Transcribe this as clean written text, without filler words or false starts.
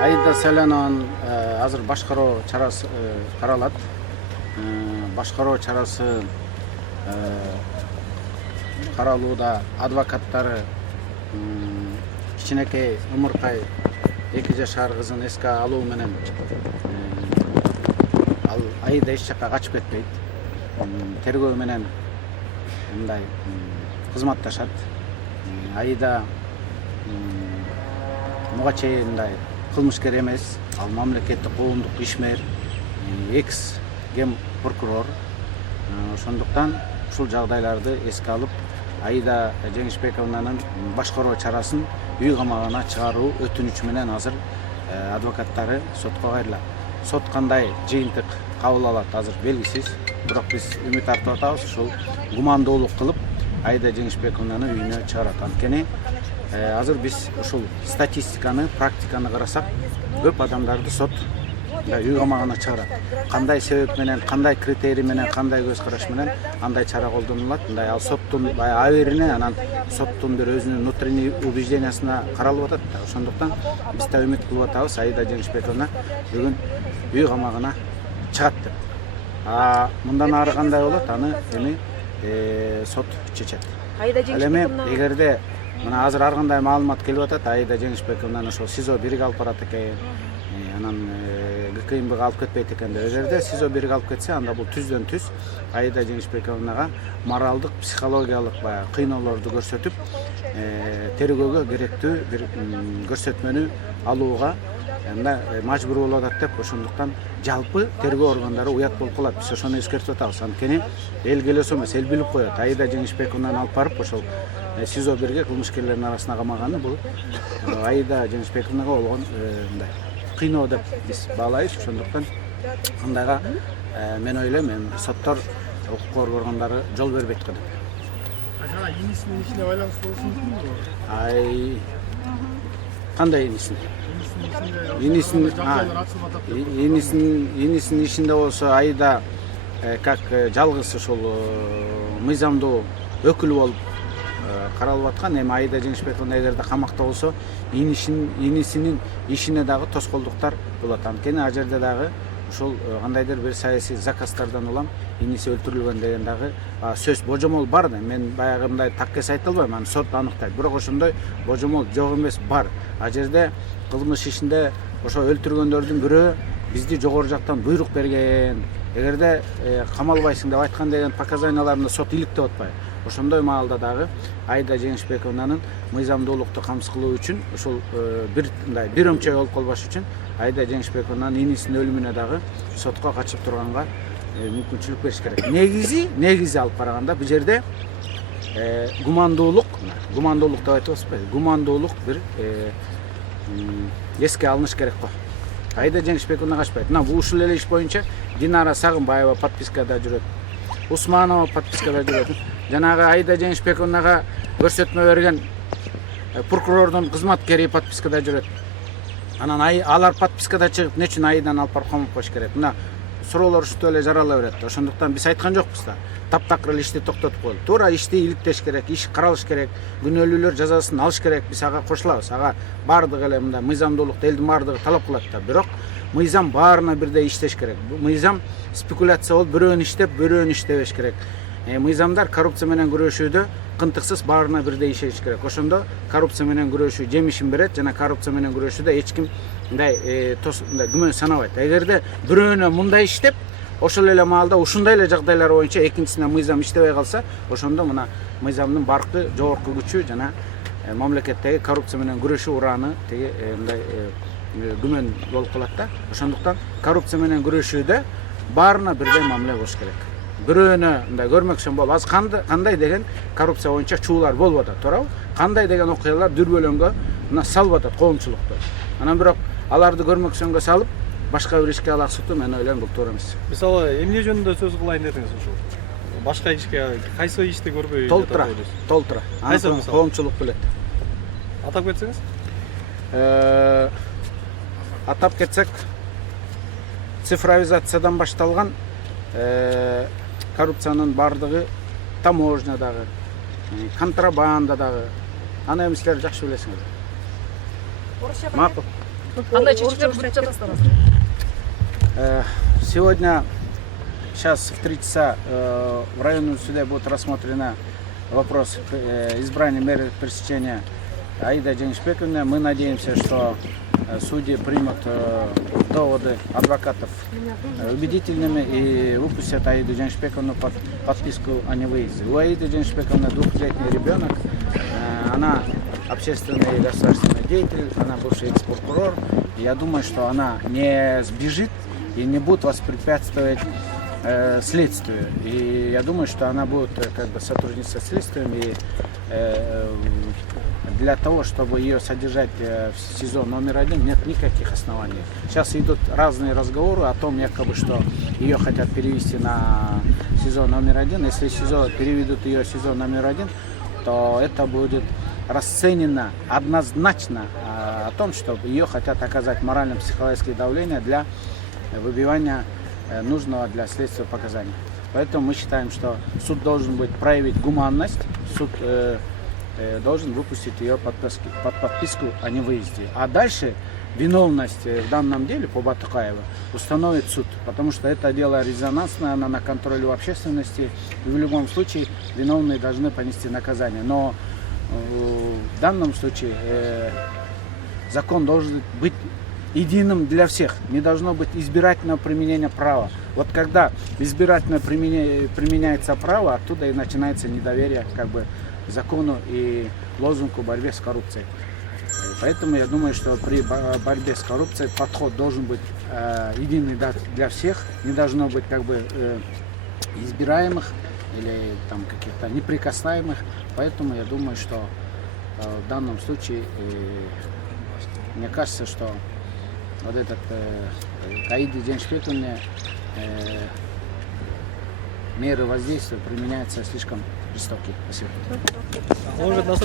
Аида Салянованын азыр башкаруу чарасы каралат. Башкаруу чарасы каралууда адвокаттары кичинекей Ымыркай 2 жашар кызын эске алуу менен ал Аида эч жакка качып кетпейт. Тергөө менен мындай кызматташат. Аида буга чейин мындай кылмышкер эмес, ал мамлекеттик коомдук ишмер, экс ген прокурор. Ошондуктан ушул жагдайларды эске алып, Аида Жеңишбековнанын башкаруу чарасын үй камагына чыгаруу өтүнүчү менен азыр адвокаттары сотко кайрылат. Сот кандай жыйынтык кабыл алат азыр белгисиз. Бирок биз үмүт артып атабыз, ушул гумандуулук кылып Аида Жеңишбековнаны үйүнө чыгарат. Анткени азыр биз ушул статистиканы, практиканы карасак, көп адамдарды сот үй камагына чыгарат. Кандай себеп менен, кандай критерий менен, кандай көз караш менен андай чара колдонулат. Мындай ал соттун аберине, анан соттун бир өзүнүн внутренний убеждениясына каралып атат. Ошондуктан биз да үмүт кылып атабыз, Аида Жеңишбековна бүгүн үй камагына чыгат деп. Мындан ары кандай болот, аны эми сот чечет. Аида Жеңишбековна эгерде мына азыр ар кандай маалымат келип атат, Аида Жеңишбековнаны ошол СИЗО 1ге алып барат экен, анан ГКМБга алып кетпейт экен деп. Эгерде СИЗО 1ге алып кетсе, анда бул түздөн түз Аида Жеңишбековнага моралдык, психологиялык кыйноолорду көрсөтүп, тергөөгө керектүү бир көрсөтмөнү алууга мажбур болуп атат деп. Ошондуктан жалпы тергөө органдары уят болуп калат. Биз ошону эскертип атабыз. Анткени эл келесо эмес, эл билип коет. Аида Жеңишбековнаны алып барып ошол СИЗО 1ге кылмышкерлердин арасына камаганы бул Аида Жеңишбековнага болгон мындай кыйноо деп биз баалайбыз. Ошондуктан андайга мен ойлойм, эми соттор, укук органдары жол бербейт го деп. Инисинин ишине байланыштуу болушу мүмкүнбү? Кандай инисин? Инисинин ишинде болсо Аида как жалгыз ушул мыйзамдуу өкүл болуп каралып аткан. Эми Аида Жеңишбековна эгерде камакта болсо, инисинин ишине дагы тоскоолдуктар болот. Анткени ал жерде дагы ушул кандайдыр бир саясий заказдардан улам иниси өлтүрүлгөн деген дагы сөз, божомол бар да. Мен баягы мындай таккес айта албайм, аны сот аныктайт. Бирок ошондой божомол жок эмес, бар. Ал жерде кылмыш ишинде ошо өлтүргөндөрдүн бирөө бизди жогору жактан буйрук берген. Эгерде камалбайсың деп айткан деген показанияларында сот иликтеп атпайбы? Ошондой маалда дагы Аида Жеңишбековнанын мыйзамдуулукту камсыз кылуу үчүн, ушул бир өмчөй болуп калбаш үчүн Аида Жеңишбековнанын инисинин өлүмүнө дагы сотко качып турганга мүмкүнчүлүк бериш керек. Негизи алып караганда бул жерде гумандуулук деп айтып атпайбы? Гумандуулук бир эске алыныш керек го. Аида Жеңишбековна качпайт. Мына ушул эле иш боюнча Динара Сагынбаева подпискада жүрөт. Усманова подпискада жүрөт. Жанагы Аида Жеңишбековнага көрсөтмө берген прокурордун кызматкери подпискада жүрөт. Анан алар подпискада чыгып, эмне үчүн Аиданы алып барып камап коюш керек? Мына суроолор ушинтип эле жарала берет. Ошондуктан биз айткан жокпуз да. Таптакыр эле ишти токтотуп коелу. Туура ишти иликтеш керек, иш каралыш керек, күнөөлүүлөр жазасын алыш керек. Биз ага кошулабыз. Ага бардыгы эле мындай мыйзамдуулукту элдин бардыгы талап кылат да. Бирок мыйзам баарына бирдей иштеш керек. Мыйзам спекуляция болуп, бирөөнү иштеп, бирөөнү иштебеш керек. Мыйзамдар коррупция менен күрөшүүдө кынтыксыз баарына бирдей иштеш керек. Ошондо коррупция менен күрөшүү жемишин берет, жана коррупция менен күрөшүүдө эч ким мындай күмөн санабайт. Эгерде бирөөнө мындай иштеп, ошол эле маалда ушундай эле жагдайлар боюнча экинчисине мыйзам иштебей калса, ошондо мына мыйзамдын баркы жогорку күчү жана мамлекеттеги коррупция менен күрөшүү ураны теги мындай күмөн болуп калат да. Ошондуктан коррупция менен күрөшүүдө баарына бирдей мамиле болуш керек. Бирөөнө мындай көрмөкчүн болуп, азыр кандай деген коррупция боюнча чуулар болуп атат, туурабы? Кандай деген окуялар дүрбөлөңгө мына салып атат коомчулукту. Анан бирок аларды көрмөкчөнгө салып, башка бир ишке алаксытуу, мен ойлойм, бул туура эмес. Мисалы, эмне жөнүндө сөз кылайын дедиңиз ушул? Башка ишке кайсы ишти көрбөй толтура. Кайсы коомчулук билет. Атап кетсеңиз? Атап кетсек, цифровизациядан башталган коррупциянын бардыгы таможнядагы, контрабандадагы, аны эми силер жакшы билесиңер. Макул. Кандай чечимдер көрүп жатасыздар азыр? Сегодня, сейчас в 3 часа в районном суде будет рассмотрен вопрос избрания мэра пресечения Аида Дженишбековны. Мы надеемся, что судьи примут доводы адвокатов убедительными и выпустят Аиду Дженишбековну под подписку о невыезде. У Аиды Дженишбековны 2-летний ребенок, она общественный и государственный деятель, она бывший экс-прокурор. Я думаю, что она не сбежит и не будет воспрепятствовать следствию. И я думаю, что она будет как бы сотрудничать со следствием. И для того, чтобы ее содержать в СИЗО номер 1, нет никаких оснований. Сейчас идут разные разговоры о том, якобы, что ее хотят перевести на СИЗО номер 1. Если переведут ее в СИЗО номер 1, то это будет расценено однозначно о том, что ее хотят оказать морально-психологическое давление для выбивания нужного для следствия показаний. Поэтому мы считаем, что суд должен проявить гуманность, суд должен выпустить ее под подписку о невыезде. А дальше виновность в данном деле по Батукаеву установит суд, потому что это дело резонансное, оно на контроле у общественности, и в любом случае виновные должны понести наказание. Но в данном случае закон должен быть единым для всех, не должно быть избирательного применения права. Вот когда избирательно применяется право, оттуда и начинается недоверие как бы закону и лозунгу борьбы с коррупцией. Поэтому я думаю, что при борьбе с коррупцией подход должен быть единый для всех, не должно быть как бы избираемых или там каких-то неприкасаемых. Поэтому я думаю, что в данном случае мне кажется, что вот этот Аиде Дженишбековне меры воздействия применяются слишком жестокие. Спасибо.